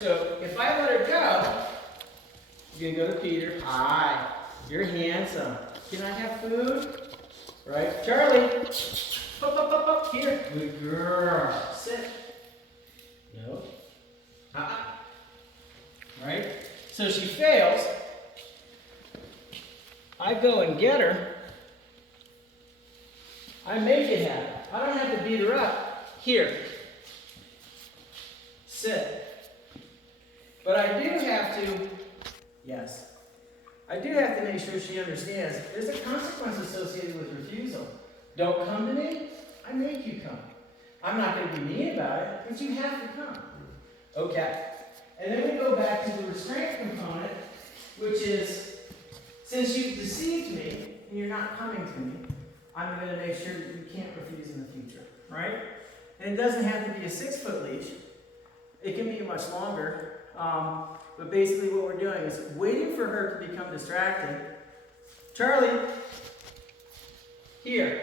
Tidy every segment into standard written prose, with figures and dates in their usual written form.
So if I let her go, you're gonna go to Peter. Hi, you're handsome. Can I have food? Right? Charlie, up, here. Good girl. Sit. No. Right? So she fails. I go and get her. I make it happen. I don't have to beat her up. Here. Sit. But I do have to, yes, I do have to make sure she understands there's a consequence associated with refusal. Don't come to me, I make you come. I'm not going to be mean about it, but you have to come. Okay. And then we go back to the restraint component, which is, since you've deceived me and you're not coming to me, I'm going to make sure that you can't refuse in the future, right? And it doesn't have to be a 6-foot leash. It can be much longer. But basically what we're doing is waiting for her to become distracted. Charlie, here.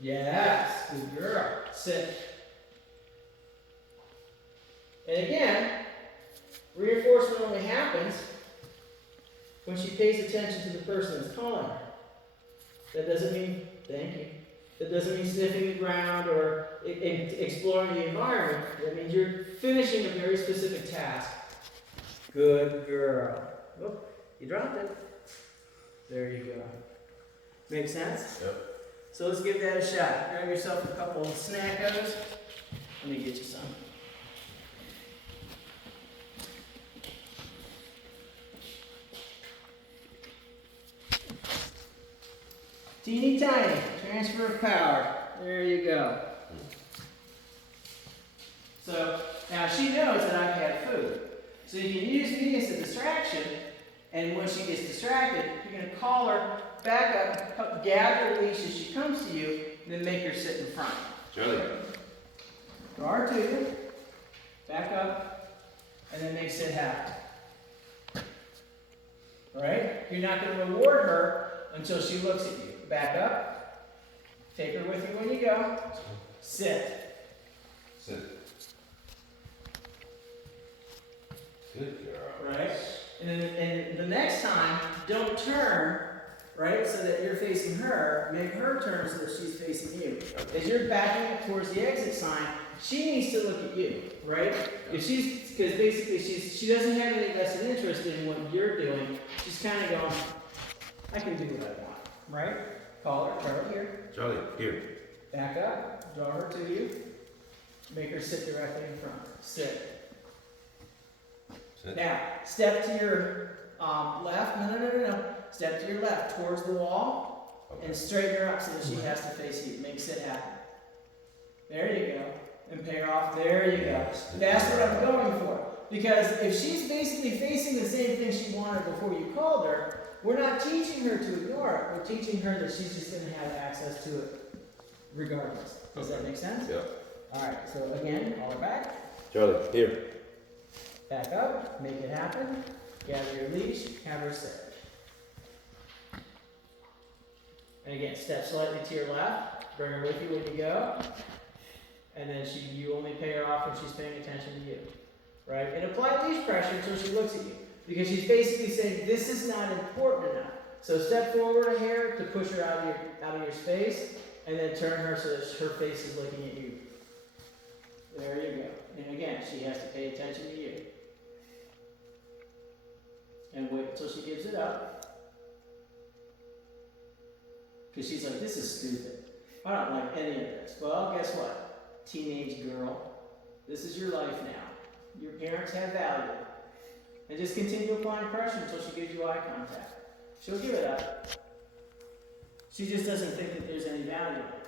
Yes, good girl. Sit. And again, reinforcement only happens when she pays attention to the person that's calling her. That doesn't mean, thank you. That doesn't mean sniffing the ground or exploring the environment. That means you're finishing a very specific task. Good girl. Oh, you dropped it. There you go. Make sense? Yep. So let's give that a shot. Grab yourself a couple of snackos. Let me get you some. Teeny tiny. Transfer of power. There you go. So now she knows that I've had food. So you can use me as a distraction, and when she gets distracted, you're going to call her back up, gather her leash as she comes to you, and then make her sit in front. Charlie. Draw her to you, back up, and then make sit happen. Alright? You're not going to reward her until she looks at you. Back up, take her with you when you go, sit. Sit. Good girl. Right? And the next time, don't turn, right, so that you're facing her. Make her turn so that she's facing you. As you're backing up towards the exit sign, she needs to look at you, right? If she's, because basically she doesn't have any vested interest in what you're doing. She's kind of going, I can do what I want, right? Call her, Charlie, here. Charlie, here. Back up, draw her to you. Make her sit directly in front. Sit. Sit. Now, step to your left. No. Step to your left towards the wall, okay, and straighten her up so that she has to face you. Make sit happen. There you go. And pay her off. There you go. That's what I'm going for. Because if she's basically facing the same thing she wanted before you called her, we're not teaching her to ignore it. We're teaching her that she's just going to have access to it regardless. Does that make sense? Yeah. All right. So again, call her back. Charlie, here. Back up. Make it happen. Gather your leash. Have her sit. And again, step slightly to your left. Bring her with you when you go. And then you only pay her off when she's paying attention to you. Right? And apply leash pressure until she looks at you. Because she's basically saying, this is not important enough. So step forward a hair to push her out of your space, and then turn her so that her face is looking at you. There you go. And again, she has to pay attention to you. And wait until she gives it up. Because she's like, this is stupid. I don't like any of this. Well, guess what? Teenage girl, this is your life now. Your parents have value. And just continue applying pressure until she gives you eye contact. She'll give it up. She just doesn't think that there's any value in it.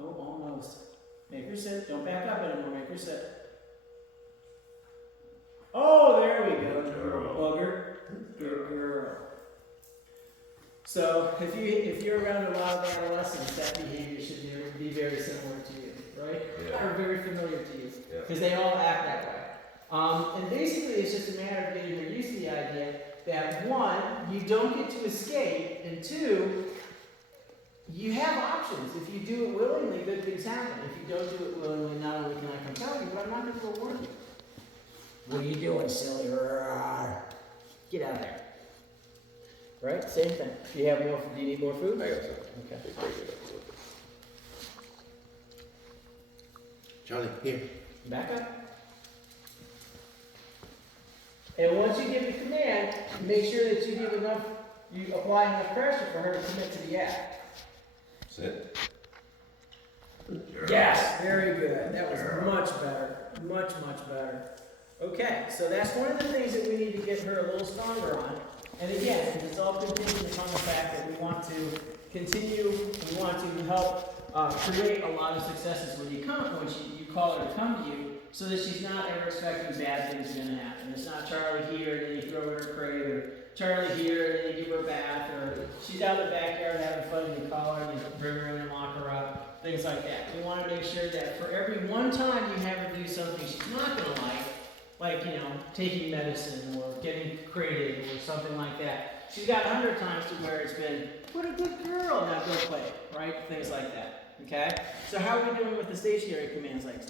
Oh, almost. Make her sit. Don't back up anymore. Make her sit. Oh, there we go. Girl. Bugger. Good girl. So if you're around a lot of adolescents, that behavior should be very similar to you, right? Yeah. Or very familiar to you. Yeah. Because they all act that way. And basically, it's just a matter of getting her used to the idea that one, you don't get to escape, and two, you have options. If you do it willingly, good things happen. If you don't do it willingly, not only can I compel you, but I'm not going to reward you. What are you doing, silly? Get out of there. Right? Same thing. Do you have more? Do you need more food? I got some. Okay. Charlie, here. Back up. And once you give the command, make sure that you apply enough pressure for her to commit to the act. Sit. Yes, very good. That was much better. Much, much better. Okay, so that's one of the things that we need to get her a little stronger on. And again, it's all contingent upon the fact that we want to continue, we want to help create a lot of successes when you call her to come to you, so that she's not ever expecting bad things are going to happen. It's not Charlie here and then you throw her in her crate, or Charlie here and then you give her a bath, or she's out in the backyard having fun and you call her and you bring her in and lock her up, things like that. We want to make sure that for every one time you have her do something she's not going to like, taking medicine or getting crated or something like that, she's got 100 times to where it's been, what a good girl, now go play, right? Things like that, okay? So how are we doing with the stationary commands like